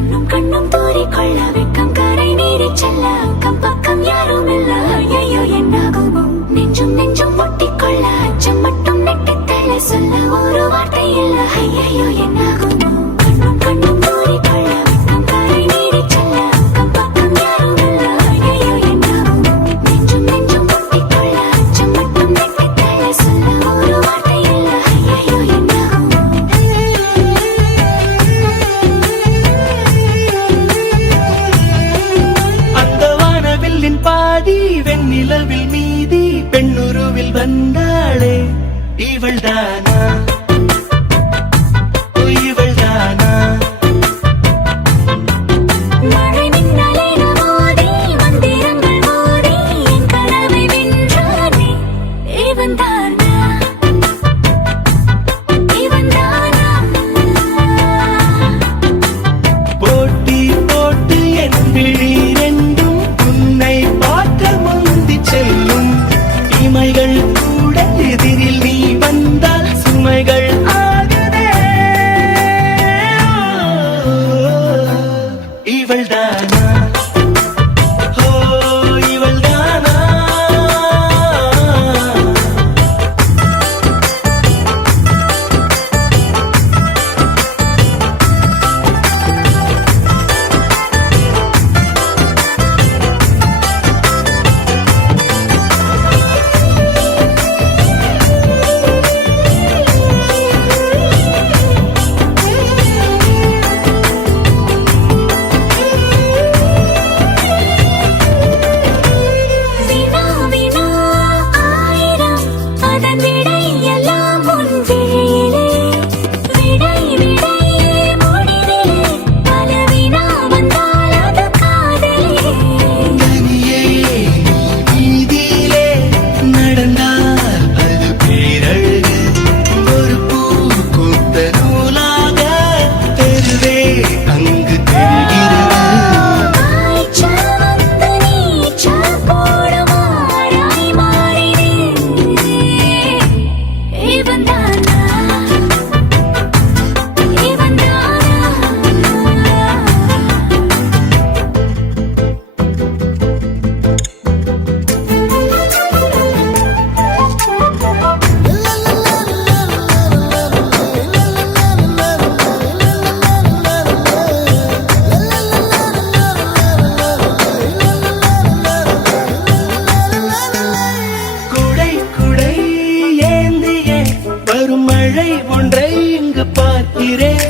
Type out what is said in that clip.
கண்ணும் கண்ணும் தூறிக்கொள்ள வெக்கம் கரை நீரி செல்ல அக்கம் பக்கம் யாரும் இல்ல. ஐயோ என்னாகுமோ நெஞ்சும் நெஞ்சும் ஒட்டிக்கொள்ள அச்சம் மட்டும் நெட்டித்தள்ள சொல்ல ஒரு வார்த்தை இல்ல. ஐயோ என்னாகுமோ கண்ணும் கண்ணும் தூறிக்கொள்ள வெக்கம் கரை நீரி செல்ல அக்கம் பக்கம் யாரும் இல்ல. ஐயோ என்னாகுமோ நெஞ்சும் நெஞ்சும் ஒட்டிக்கொள்ள அச்சம் மட்டும் நெட்டித்தள்ள சொல்ல ஒரு வார்த்தை இல்ல. ஐயோ என்னாகுமோ அந்த வானவில்லின் பாதி வெண்ணிலவில் மீதி பெண்ணுருவில் வந்தாளே இவள்தானா இவள்தானா மழை மின்னலின மோதி மந்திரங்கள் மோதி என் கனவை வென்றானே இவன்தானா இவன்தானா போட்டி போட்டு என் விழி ரெண்டும் உன்னை பார்க்க முந்தி செல்லும் இமைகள் கூட எதிரில் நீ வந்தால் சுமைகள் ஆகுதே இவள்தானா ஓ இவள்தானா வினா வினா ஆயிரம் அதன் விடை எல்லாம் உன் விழியிலே விடை விடை முடிவிலே பல வினா வந்தால் அது காதலே தனியே வீதியிலே நடந்தால் அது பேரழகு ஒரு பூ கொத்த நூலாக தெருவே அங்கு தெரிகிறது ஆய்ச்சா வந்து நீச்சா போடுமாறாய் மாறினே இவன்தானா இவன்தானா குடை குடை ஏந்திய வரும் மழை ஒன்றை இங்கு பார்க்கிறேன்